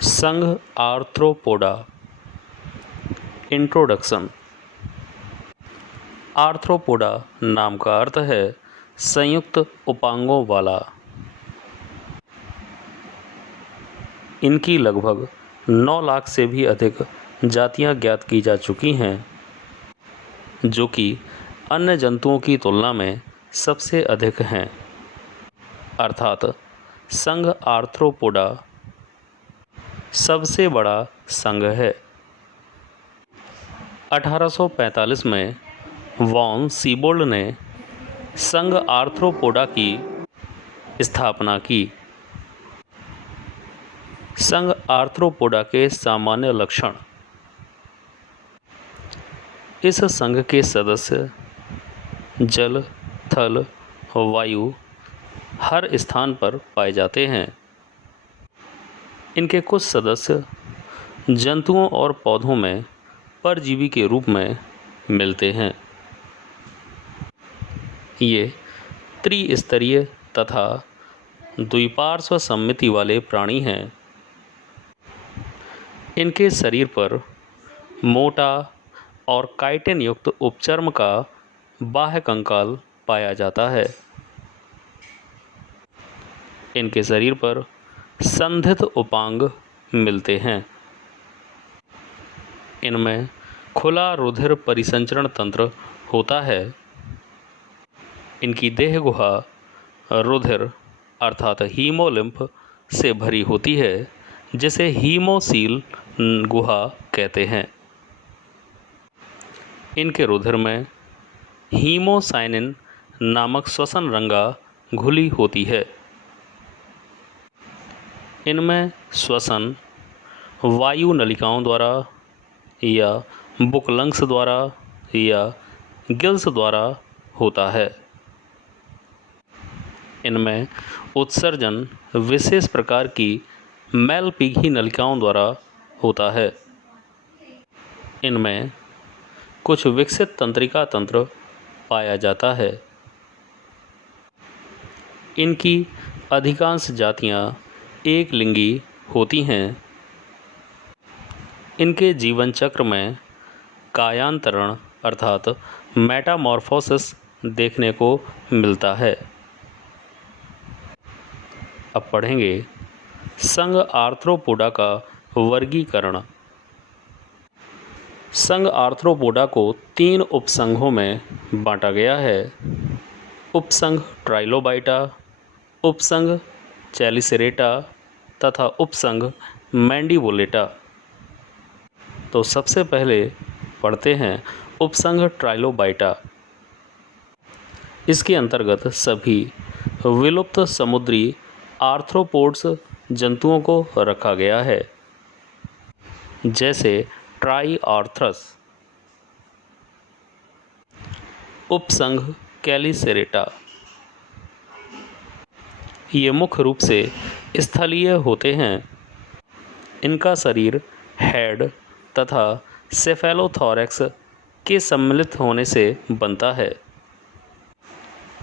संघ arthropoda. Introduction. Arthropoda नाम का अर्थ है संयुक्त उपांगों वाला। इनकी लगभग 9 लाख से भी अधिक जातियां ज्ञात की जा चुकी हैं, जो कि अन्य जंतुओं की तुलना में सबसे अधिक हैं। अर्थात संघ आर्थ्रोपोडा सबसे बड़ा संघ है। 1845 में वॉन सीबोल्ड ने संघ आर्थ्रोपोडा की स्थापना की। संघ आर्थ्रोपोडा के सामान्य लक्षण। इस संघ के सदस्य जल, थल, वायु हर स्थान पर पाए जाते हैं। इनके कुछ सदस्य जंतुओं और पौधों में परजीवी के रूप में मिलते हैं। ये त्रिस्तरीय तथा द्विपार्श्व सममिति वाले प्राणी हैं। इनके शरीर पर मोटा और काइटिन युक्त उपचर्म का बाह्य कंकाल पाया जाता है। इनके शरीर पर संधित उपांग मिलते हैं। इनमें खुला रुधिर परिसंचरण तंत्र होता है। इनकी देह गुहा रुधिर अर्थात हीमोलिम्फ से भरी होती है, जिसे हीमोसील गुहा कहते हैं। इनके रुधिर में हीमोसाइनिन नामक श्वसन रंगा घुली होती है। इनमें श्वसन वायु नलिकाओं द्वारा या बुकलंग्स द्वारा या गिल्स द्वारा होता है। इनमें उत्सर्जन विशेष प्रकार की मैलपीघी नलिकाओं द्वारा होता है। इनमें कुछ विकसित तंत्रिका तंत्र पाया जाता है। इनकी अधिकांश जातियां एक लिंगी होती हैं। इनके जीवन चक्र में कायांतरण अर्थात मेटामॉर्फोसिस देखने को मिलता है। अब पढ़ेंगे संघ आर्थ्रोपोडा का वर्गीकरण। संघ आर्थ्रोपोडा को 3 उपसंघों में बांटा गया है। उपसंघ ट्राइलोबाइटा, उपसंघ चेलिसेरेटा तथा उपसंघ मैंडिबुलेटा। तो सबसे पहले पढ़ते हैं उपसंघ ट्राइलोबाइटा। इसके अंतर्गत सभी विलुप्त समुद्री आर्थ्रोपोड्स जंतुओं को रखा गया है, जैसे ट्राईआर्थ्रस। उपसंघ कैलिसेरेटा। ये मुख्य रूप से स्थलीय होते हैं। इनका शरीर हेड तथा सेफेलोथोरैक्स के सम्मिलित होने से बनता है।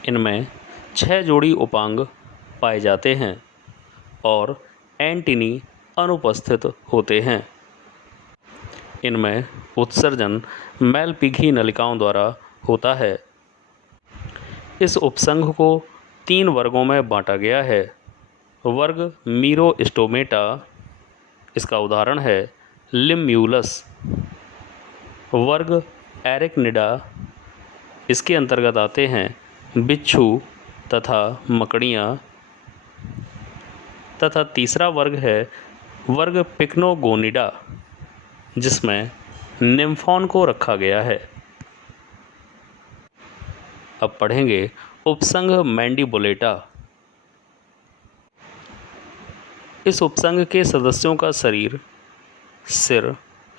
इनमें 6 जोड़ी उपांग पाए जाते हैं और एंटीनी अनुपस्थित होते हैं। इनमें उत्सर्जन मैलपीघी नलिकाओं द्वारा होता है। इस उपसंघ को 3 वर्गों में बांटा गया है। वर्ग मीरोस्टोमेटा, इसका उदाहरण है लिम्यूलस। वर्ग एरेक्निडा, इसके अंतर्गत आते हैं बिच्छू तथा मकड़ियाँ। तथा तीसरा वर्ग है वर्ग पिक्नोगोनिडा, जिसमें निम्फॉन को रखा गया है। अब पढ़ेंगे उपसंघ मैंडिबुलेटा। इस उपसंघ के सदस्यों का शरीर सिर,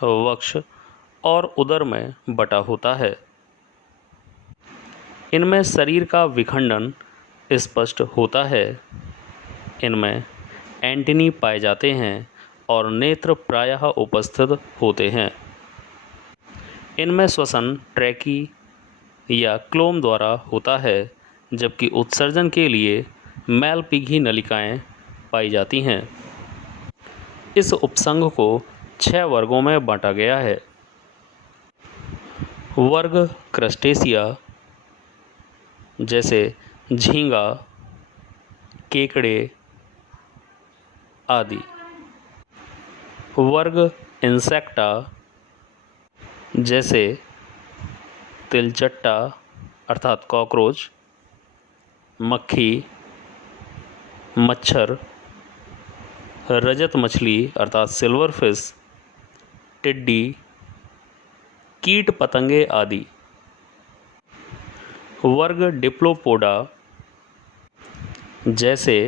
वक्ष और उदर में बटा होता है। इनमें शरीर का विखंडन स्पष्ट होता है। इनमें एंटीनी पाए जाते हैं और नेत्र प्रायः उपस्थित होते हैं। इनमें श्वसन ट्रैकी या क्लोम द्वारा होता है, जबकि उत्सर्जन के लिए मैलपीघी नलिकाएं पाई जाती हैं। इस उपसंघ को 6 वर्गों में बांटा गया है। वर्ग क्रस्टेशिया जैसे झींगा, केकड़े आदि। वर्ग इंसेक्टा जैसे तिलचट्टा अर्थात कॉकरोच, मक्खी, मच्छर, रजत मछली अर्थात सिल्वर फिश, टिड्डी, कीट पतंगे आदि। वर्ग डिप्लोपोडा जैसे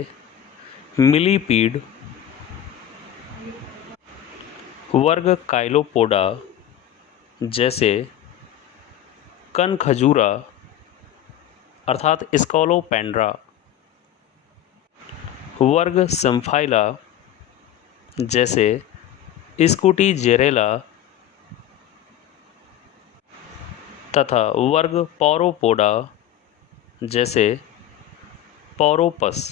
मिलीपीड। वर्ग काइलोपोडा जैसे कनखजूरा अर्थात स्कॉलोपेंड्रा। वर्ग सिम्फाइला जैसे स्कूटीजेरेला तथा वर्ग पौरोपोडा जैसे पौरोपस।